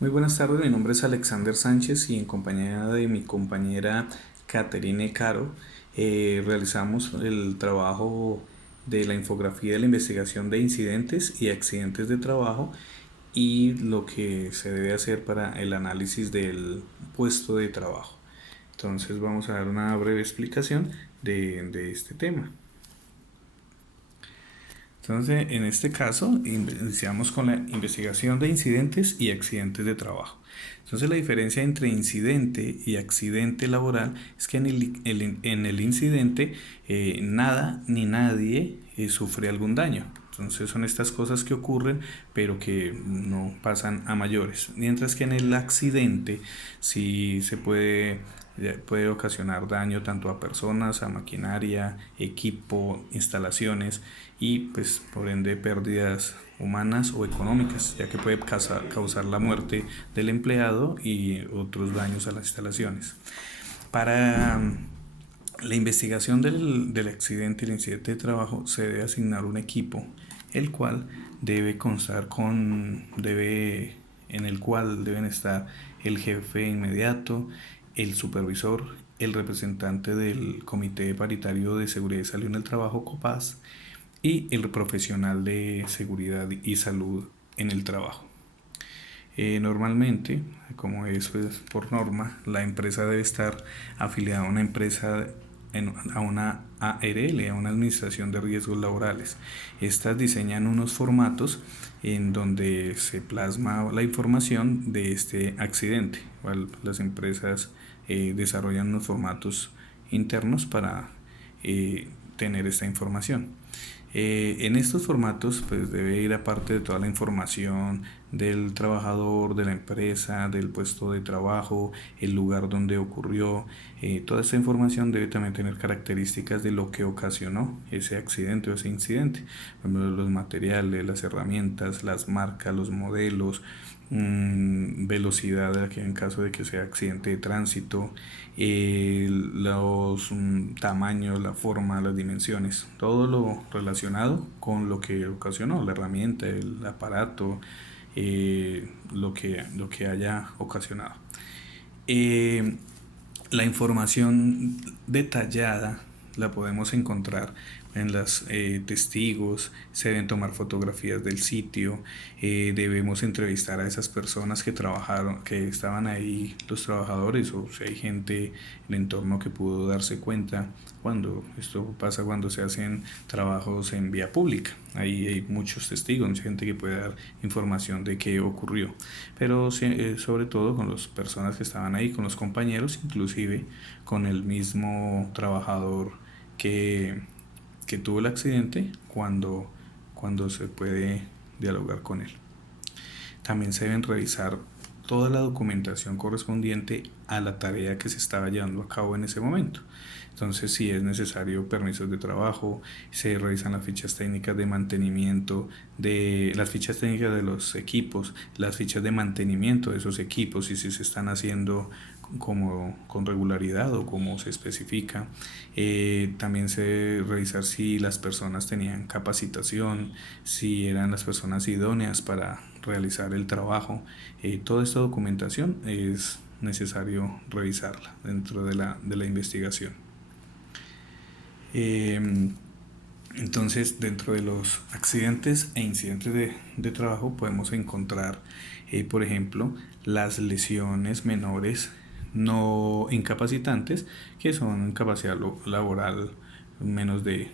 Muy buenas tardes, mi nombre es Alexander Sánchez y en compañía de mi compañera Caterine Caro realizamos el trabajo de la infografía de la investigación de incidentes y accidentes de trabajo y lo que se debe hacer para el análisis del puesto de trabajo. Entonces vamos a dar una breve explicación de este tema. Entonces, en este caso, iniciamos con la investigación de incidentes y accidentes de trabajo. Entonces, la diferencia entre incidente y accidente laboral es que en el incidente nada ni nadie sufre algún daño. Entonces son estas cosas que ocurren pero que no pasan a mayores. Mientras que en el accidente sí puede ocasionar daño tanto a personas, a maquinaria, equipo, instalaciones y pues por ende pérdidas humanas o económicas, ya que puede causar la muerte del empleado y otros daños a las instalaciones. Para la investigación del accidente y el incidente de trabajo se debe asignar un equipo, el cual en el cual deben estar el jefe inmediato, el supervisor, el representante del Comité Paritario de Seguridad y Salud en el Trabajo, COPAS, y el profesional de seguridad y salud en el trabajo. Normalmente, como eso es por norma, la empresa debe estar afiliada a una empresa, a una ARL, a una administración de riesgos laborales. Estas diseñan unos formatos en donde se plasma la información de este accidente. Las empresas desarrollan unos formatos internos para tener esta información. En estos formatos pues debe ir aparte de toda la información del trabajador, de la empresa, del puesto de trabajo, el lugar donde ocurrió. Toda esta información debe también tener características de lo que ocasionó ese accidente o ese incidente. Por ejemplo, los materiales, las herramientas, las marcas, los modelos, velocidad aquí en caso de que sea accidente de tránsito, los tamaños, la forma, las dimensiones, todo lo relacionado con lo que ocasionó la herramienta, el aparato, lo que haya ocasionado. Eh, la información detallada la podemos encontrar en los testigos, se deben tomar fotografías del sitio, debemos entrevistar a esas personas que trabajaron, que estaban ahí, los trabajadores, o si hay gente en el entorno que pudo darse cuenta cuando esto pasa cuando se hacen trabajos en vía pública. Ahí hay muchos testigos, mucha gente que puede dar información de qué ocurrió, pero sobre todo con las personas que estaban ahí, con los compañeros, inclusive con el mismo trabajador que, que tuvo el accidente cuando se puede dialogar con él. También se deben revisar toda la documentación correspondiente a la tarea que se estaba llevando a cabo en ese momento. Entonces, si es necesario permisos de trabajo, se revisan las fichas técnicas de mantenimiento, de las fichas técnicas de los equipos, las fichas de mantenimiento de esos equipos y si se están haciendo como con regularidad o como se especifica. También se debe revisar si las personas tenían capacitación, si eran las personas idóneas para realizar el trabajo. Toda esta documentación es necesario revisarla dentro de la investigación. Eh, entonces, dentro de los accidentes e incidentes de trabajo podemos encontrar, por ejemplo, las lesiones menores no incapacitantes, que son capacidad laboral menos de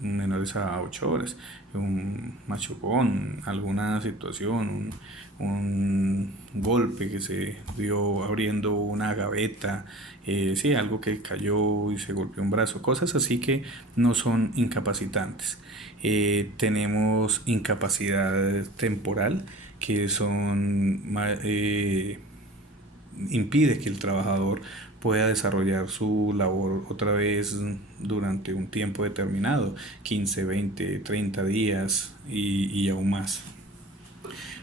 menores a 8 horas, un machucón, alguna situación, un golpe que se dio abriendo una gaveta, sí, algo que cayó y se golpeó un brazo, cosas así que no son incapacitantes. Tenemos incapacidad temporal, que impide que el trabajador pueda desarrollar su labor otra vez durante un tiempo determinado, 15, 20, 30 días y aún más.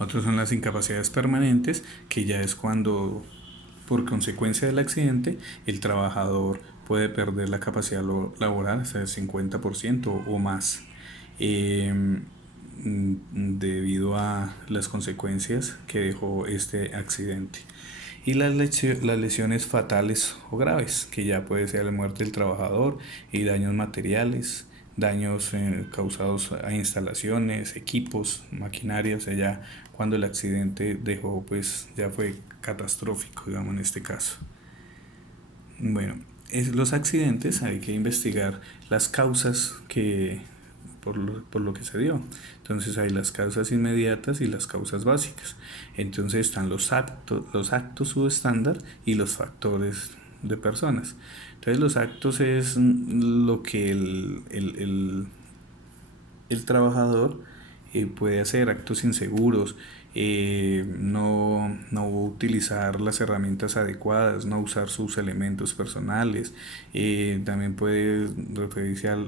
Otros son las incapacidades permanentes, que ya es cuando por consecuencia del accidente el trabajador puede perder la capacidad laboral hasta el 50% o más. Eh, debido a las consecuencias que dejó este accidente. Y las lesiones fatales o graves, que ya puede ser la muerte del trabajador y daños materiales, daños causados a instalaciones, equipos, maquinaria, o sea, ya cuando el accidente dejó, pues ya fue catastrófico, digamos, en este caso. Bueno, los accidentes hay que investigar las causas por lo que se dio. Entonces hay las causas inmediatas y las causas básicas. Entonces están los actos subestándar y los factores de personas. Entonces los actos es lo que el trabajador puede hacer, actos inseguros, no utilizar las herramientas adecuadas, no usar sus elementos personales, también puede referirse a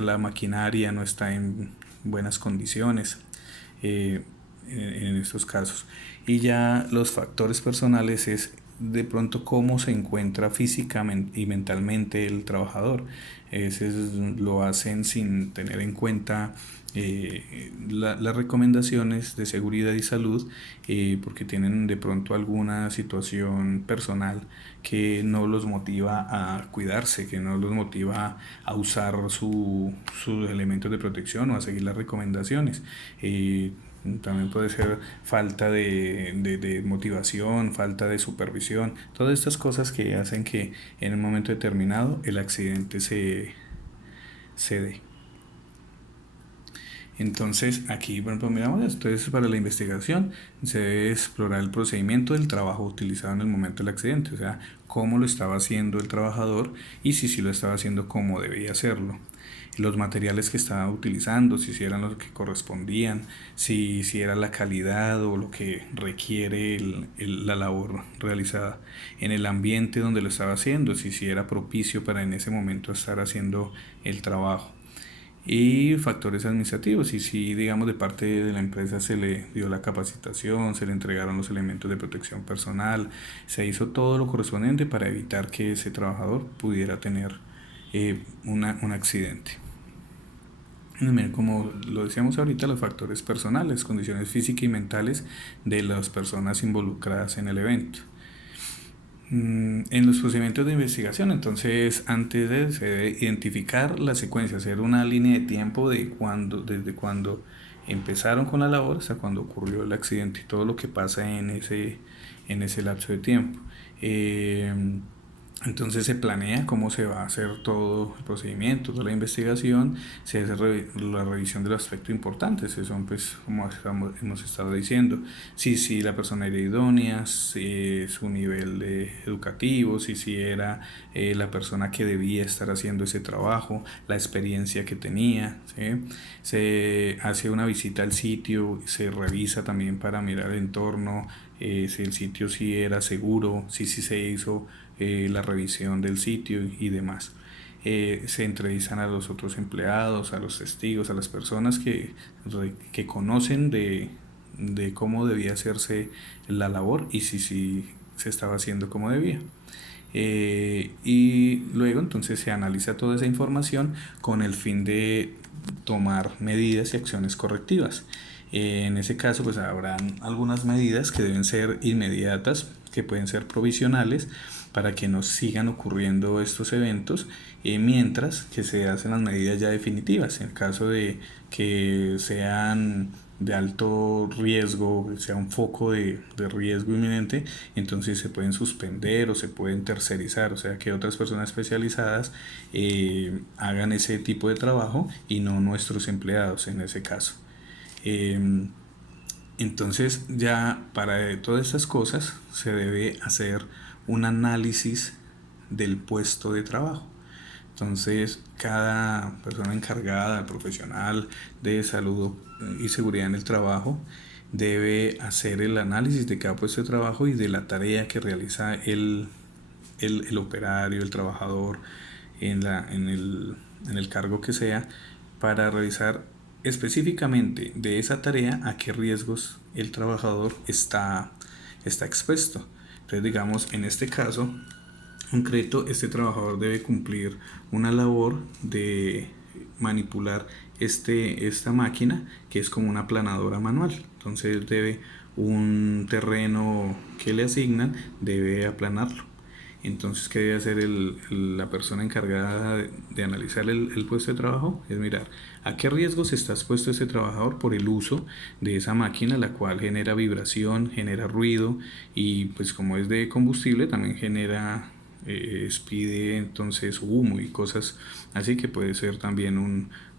la maquinaria, no está en buenas condiciones en estos casos. Y ya los factores personales es de pronto cómo se encuentra físicamente y mentalmente el trabajador. Ese lo hacen sin tener en cuenta las recomendaciones de seguridad y salud, porque tienen de pronto alguna situación personal que no los motiva a cuidarse, que no los motiva a usar sus elementos de protección o a seguir las recomendaciones. También puede ser falta de motivación, falta de supervisión, todas estas cosas que hacen que en un momento determinado el accidente se dé. Entonces, aquí, por ejemplo, miramos esto. Entonces, para la investigación se debe explorar el procedimiento del trabajo utilizado en el momento del accidente, o sea, cómo lo estaba haciendo el trabajador y si lo estaba haciendo como debía hacerlo. Los materiales que estaba utilizando, si eran los que correspondían, si era la calidad o lo que requiere la labor realizada en el ambiente donde lo estaba haciendo, si era propicio para en ese momento estar haciendo el trabajo. Y factores administrativos, y si digamos de parte de la empresa se le dio la capacitación, se le entregaron los elementos de protección personal, se hizo todo lo correspondiente para evitar que ese trabajador pudiera tener un accidente. Como lo decíamos ahorita, los factores personales, condiciones físicas y mentales de las personas involucradas en el evento. En los procedimientos de investigación, entonces, antes de se debe identificar la secuencia, hacer una línea de tiempo desde cuando empezaron con la labor hasta cuando ocurrió el accidente y todo lo que pasa en ese lapso de tiempo. Eh, entonces se planea cómo se va a hacer todo el procedimiento, toda la investigación, se hace la revisión de los aspectos importantes, que son pues como hemos estado diciendo, si la persona era idónea, si su nivel educativo, si era la persona que debía estar haciendo ese trabajo, la experiencia que tenía, ¿sí? Se hace una visita al sitio, se revisa también para mirar el entorno, si el sitio sí era seguro, si se hizo la revisión del sitio y demás. Se entrevistan a los otros empleados, a los testigos, a las personas que conocen de cómo debía hacerse la labor y si se estaba haciendo como debía. Y luego entonces se analiza toda esa información con el fin de tomar medidas y acciones correctivas. En ese caso pues habrán algunas medidas que deben ser inmediatas, que pueden ser provisionales para que no sigan ocurriendo estos eventos, mientras que se hacen las medidas ya definitivas. En el caso de que sean de alto riesgo, sea un foco de riesgo inminente, entonces se pueden suspender o se pueden tercerizar, o sea que otras personas especializadas hagan ese tipo de trabajo y no nuestros empleados en ese caso. Entonces ya para todas estas cosas se debe hacer un análisis del puesto de trabajo. Entonces cada persona encargada, profesional de salud y seguridad en el trabajo, debe hacer el análisis de cada puesto de trabajo y de la tarea que realiza el operario, el trabajador en el cargo que sea, para revisar específicamente de esa tarea a qué riesgos el trabajador está expuesto. Entonces, digamos, en este caso concreto, este trabajador debe cumplir una labor de manipular esta máquina, que es como una aplanadora manual. Entonces debe un terreno que le asignan, debe aplanarlo. Entonces, ¿qué debe hacer la persona encargada de analizar el puesto de trabajo? Es mirar a qué riesgos está expuesto ese trabajador por el uso de esa máquina, la cual genera vibración, genera ruido y pues como es de combustible también genera, expide entonces humo y cosas así, que puede ser también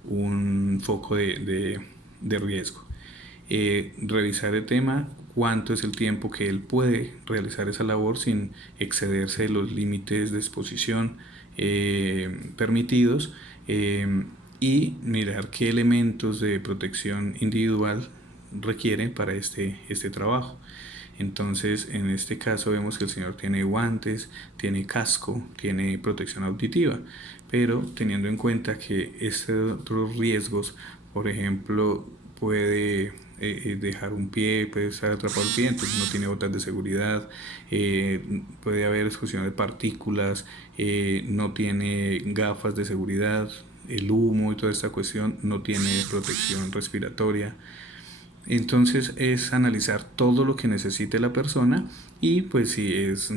un foco de riesgo. Revisar el tema, cuánto es el tiempo que él puede realizar esa labor sin excederse de los límites de exposición permitidos, y mirar qué elementos de protección individual requiere para este trabajo. Entonces, en este caso vemos que el señor tiene guantes, tiene casco, tiene protección auditiva, pero teniendo en cuenta que estos otros riesgos, por ejemplo, puede dejar un pie, puede estar atrapado el pie, entonces no tiene botas de seguridad, puede haber exclusión de partículas, no tiene gafas de seguridad, el humo y toda esta cuestión, no tiene protección respiratoria. Entonces es analizar todo lo que necesite la persona y pues si es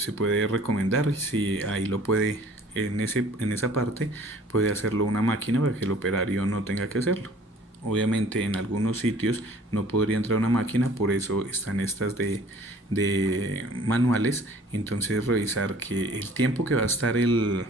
se puede recomendar, si ahí lo puede en esa parte puede hacerlo una máquina para que el operario no tenga que hacerlo. Obviamente en algunos sitios no podría entrar una máquina, por eso están estas de manuales. Entonces revisar que el tiempo que va a estar el